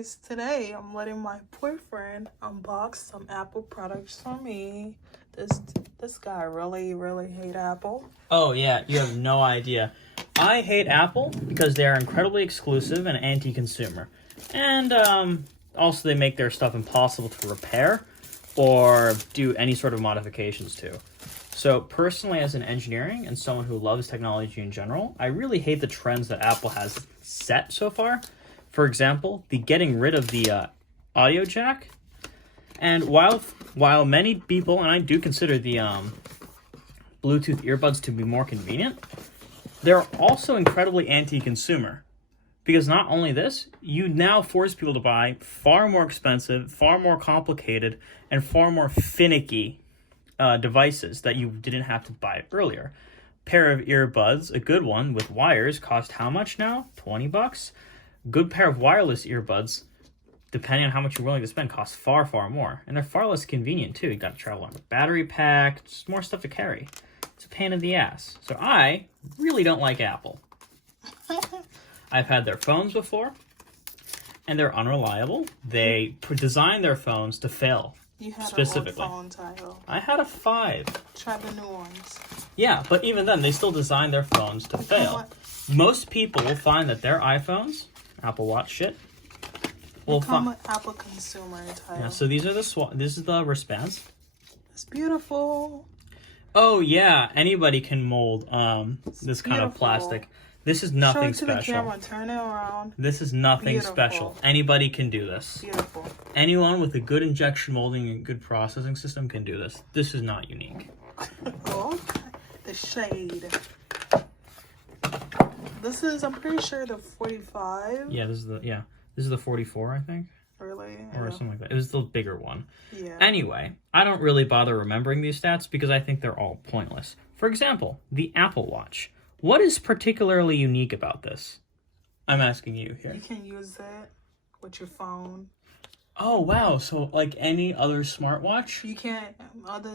guys, today I'm letting my boyfriend unbox some Apple products for me. This guy really hate Apple. Oh yeah, you have no idea. I hate Apple because they are incredibly exclusive and anti-consumer. And also they make their stuff impossible to repair or do any sort of modifications to. So personally, as an engineering and someone who loves technology in general, I really hate the trends that Apple has set so far. For example, the getting rid of the audio jack. And while many people, and I do consider the Bluetooth earbuds to be more convenient, they're also incredibly anti-consumer. Because not only this, you now force people to buy far more expensive, far more complicated, and far more finicky devices that you didn't have to buy earlier. Pair of earbuds, a good one with wires, cost how much now? $20? Good pair of wireless earbuds, depending on how much you're willing to spend, costs far more. And they're far less convenient, too. You got to travel on a battery pack, just more stuff to carry. It's a pain in the ass. So I really don't like Apple. I've had their phones before, and they're unreliable. They design their phones to fail. You had specifically. A phone, Tyler. I had a 5. Try the new ones. Yeah, but even then, they still design their phones to fail. Most people will find that their iPhones, Apple Watch shit, will become an Apple consumer, Tyler. Yeah, so these are this is the wristbands. It's beautiful. Oh yeah, anybody can mold this kind of plastic. This is nothing special. Show it to special. the camera. Turn it around. This is nothing Beautiful. special. Anybody can do this. Beautiful. Anyone with a good injection molding and good processing system can do this. This is not unique. Oh, the shade. This is, I'm pretty sure, the 45. Yeah, this is the 44, I think. Really? Or something like that. It was the bigger one. Yeah. Anyway, I don't really bother remembering these stats because I think they're all pointless. For example, the Apple Watch. What is particularly unique about this? I'm asking you here. You can use it with your phone. Oh, wow. So, like any other smartwatch? You can't, other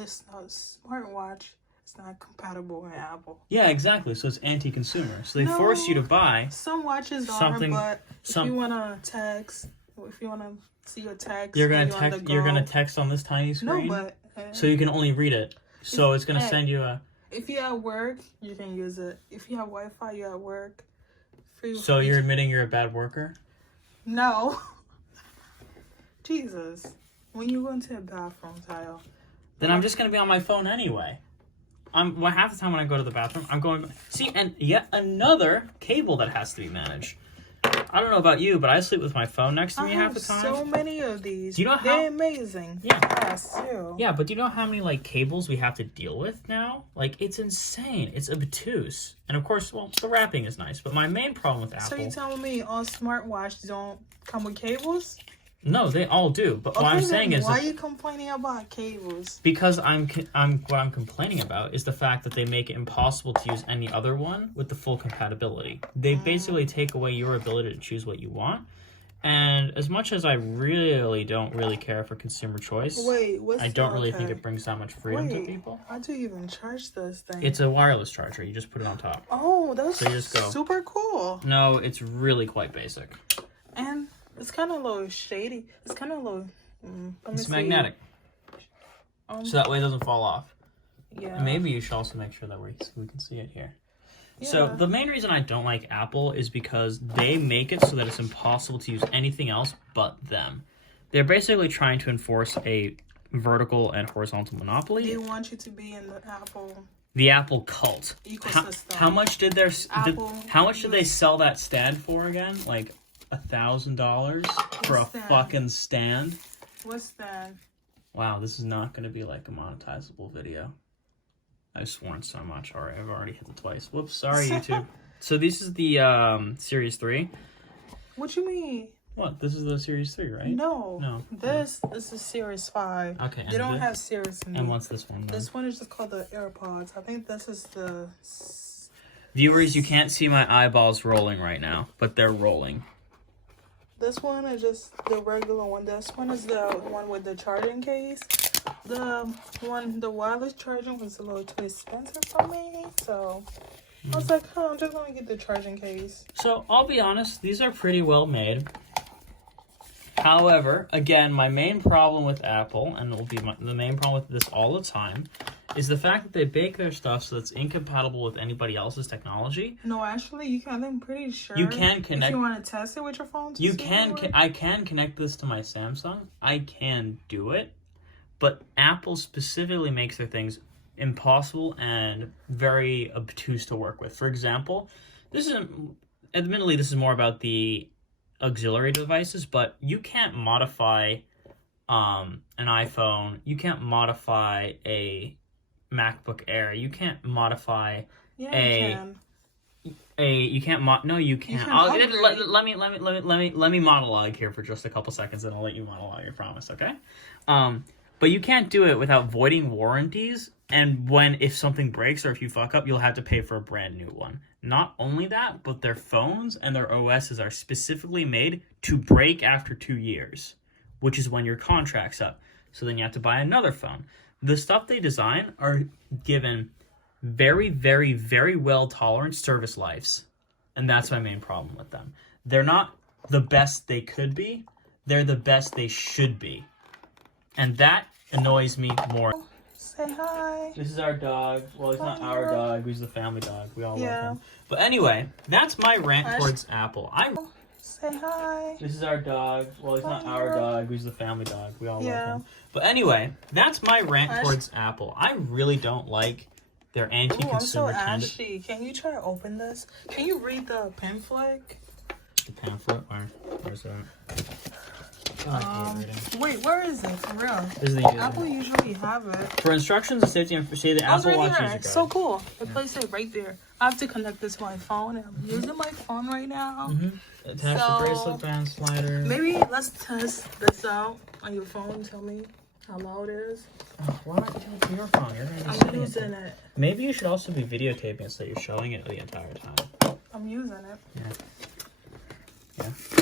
smartwatch, it's not compatible with Apple. Yeah, exactly. So it's anti-consumer. So they force you to buy some watches something, are, but if you want to text, if you want to see your text, you're gonna text on this tiny screen. No, but so you can only read it. So it's gonna send you a. If you're at work, you can use it. If you have Wi-Fi, you're at work. So you're admitting you're a bad worker? No. Jesus. When you go into the bathroom, Tyler. Then I'm just gonna be on my phone anyway. Half the time when I go to the bathroom, I'm going. See, and yet another cable that has to be managed. I don't know about you, but I sleep with my phone next to me half the time. So many of these. Do you know They're amazing. Yeah. Yes, too. Yeah, but do you know how many cables we have to deal with now? It's insane. It's obtuse. And of course, well, the wrapping is nice. But my main problem with Apple. So you telling me all smartwatches don't come with cables? No, they all do. But what I'm saying is, why are you complaining about cables? Because what I'm complaining about is the fact that they make it impossible to use any other one with the full compatibility. They basically take away your ability to choose what you want. And as much as I don't care for consumer choice, I don't really think it brings that much freedom to people. How do you even charge this thing? It's a wireless charger. You just put it on top. Oh, that's so you just go. Super cool. No, it's really quite basic. And it's kind of a little shady. It's kind of a little... It's magnetic. So that way it doesn't fall off. Yeah. And maybe you should also make sure that we can see it here. Yeah. So the main reason I don't like Apple is because they make it so that it's impossible to use anything else but them. They're basically trying to enforce a vertical and horizontal monopoly. They want you to be in the Apple... The Apple cult. Ecosystem. How much did how much did they sell that stand for again? $1,000 for a fucking stand? What's that? Wow, this is not going to be a monetizable video. I've sworn so much. All right, I've already hit it twice. Whoops, sorry, YouTube. So this is the Series 3. What you mean? What? This is the Series 3, right? No. This is Series 5. Okay. They don't have Series 3. And what's this one, then? This one is just called the AirPods. I think this is the... Viewers, you can't see my eyeballs rolling right now, but they're rolling. This one is just the regular one. This one is the one with the charging case. The wireless charging was a little too expensive for me, so I was like, I'm just gonna get the charging case. So I'll be honest, these are pretty well made. However, again, my main problem with Apple, and it will be the main problem with this all the time, is the fact that they bake their stuff so it's incompatible with anybody else's technology. No, actually, you can. I'm pretty sure. You can connect. If you want to test it with your phone. You can. I can connect this to my Samsung. I can do it, but Apple specifically makes their things impossible and very obtuse to work with. For example, admittedly, this is more about the auxiliary devices, but you can't modify an iPhone. You can't modify a MacBook Air. You can't modify You can't no, you can't. Let me monologue here for just a couple seconds, and I'll let you monologue, I promise, okay? But you can't do it without voiding warranties, and if something breaks or if you fuck up, you'll have to pay for a brand new one. Not only that, but their phones and their OSs are specifically made to break after 2 years, which is when your contract's up. So then you have to buy another phone. The stuff they design are given very, very, very well tolerant service lives. And that's my main problem with them. They're not the best they could be. They're the best they should be. And that annoys me more. Say hi. This is our dog. Well, he's not our dog. He's the family dog. We all love him. But anyway, that's my rant towards Apple. Say hi. This is our dog. Well, he's not our dog. He's the family dog. We all love him. But anyway, that's my rant towards Apple. I really don't like their anti-consumer tendency. Ashy. Can you try to open this? Can you read the pamphlet? The pamphlet? Where's that? Wait, where is it? For real? Apple usually have it. For instructions and safety and the Apple Watch user guide. So cool. It places it right there. I have to connect this to my phone. I'm using my phone right now. Attach the bracelet band slider. Maybe let's test this out on your phone. Tell me how loud it is. Why not do it to your phone? I'm using it. Maybe you should also be videotaping it so you're showing it the entire time. I'm using it.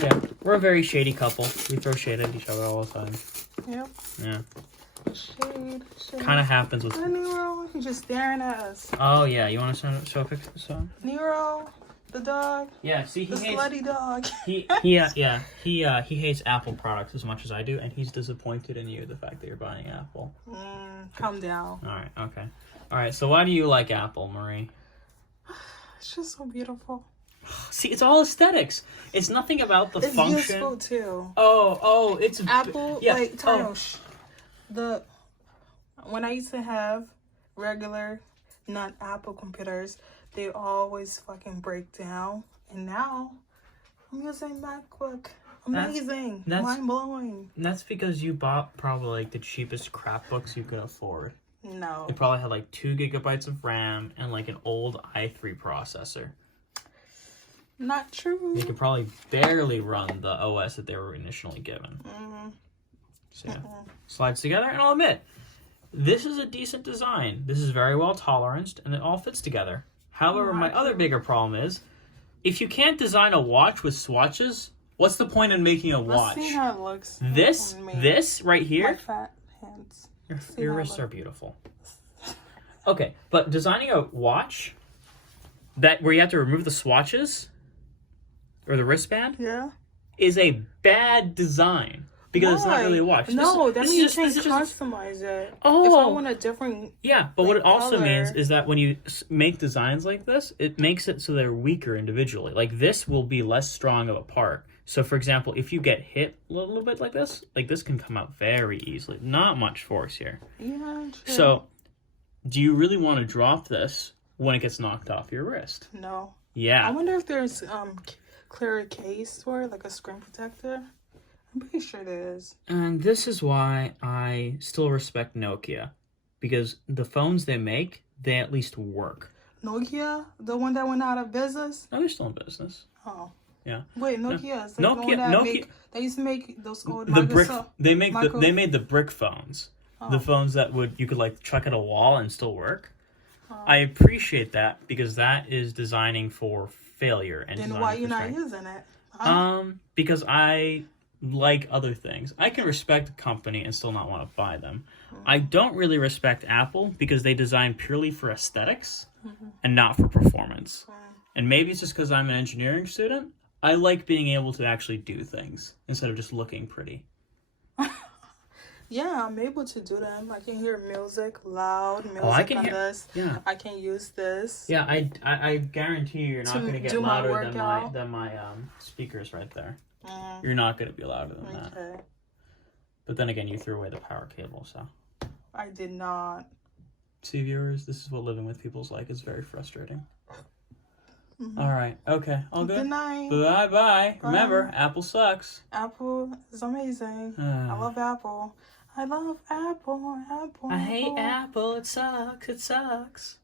Yeah, we're a very shady couple. We throw shade at each other all the time. Yep. Yeah. Shade. Kind of happens with... Nero, he's just staring at us. Oh, yeah. You want to show a picture of the song? Nero, the dog. Yeah, see, the slutty dog. He hates Apple products as much as I do, and he's disappointed in you, the fact that you're buying Apple. Calm down. All right, okay. All right, so why do you like Apple, Marie? It's just so beautiful. See, it's all aesthetics. It's nothing about the function. It's useful too. Oh, it's Apple. Like Tanosh, when I used to have regular non-Apple computers, they always fucking break down. And now I'm using MacBook. Amazing. Mind blowing. That's because you bought probably like the cheapest crap books you could afford. No. It probably had like 2 gigabytes of RAM and like an old i3 processor. Not true. They could probably barely run the OS that they were initially given. So yeah, slides together, and I'll admit, this is a decent design. This is very well toleranced, and it all fits together. However, my other bigger problem is, if you can't design a watch with swatches, what's the point in making a watch? Let's see how it looks. This right here. My fat hands. Your wrists are beautiful. Okay, but designing a watch where you have to remove the swatches or the wristband, is a bad design because it's not really a watch. No, that means you can customize it. Oh, if I want a different, but what it also means is that when you make designs like this, it makes it so they're weaker individually. Like this will be less strong of a part. So, for example, if you get hit a little bit like this can come out very easily. Not much force here. Yeah, true. So, do you really want to drop this when it gets knocked off your wrist? No. Yeah. I wonder if there's clear case for it, like a screen protector. I'm pretty sure there is. And this is why I still respect Nokia, because the phones they make, they at least work. Nokia, the one that went out of business? No, they're still in business. Oh. Yeah. Wait, Nokia is Nokia. They used to make those old They made the brick phones. Oh. The phones that you could like chuck at a wall and still work. Oh. I appreciate that because that is designing for failure and then why you not using it? Because I like other things. I can respect a company and still not want to buy them. I don't really respect Apple because they design purely for aesthetics and not for performance. And maybe it's just because I'm an engineering student. I like being able to actually do things instead of just looking pretty. Yeah, I'm able to do them. I can hear music, loud music I can on hear. this. Yeah. I can use this. Yeah, I guarantee you're not To going to get do my louder than workout. my speakers right there. Mm, You're not going to be louder than that. okay. But then again, you threw away the power cable, so. I did not. See, viewers, this is what living with people's like. It's very frustrating. Mm-hmm. All right. Okay. All good. Good night. Bye. Remember, Apple sucks. Apple is amazing. I love Apple. I love Apple. I hate Apple. It sucks.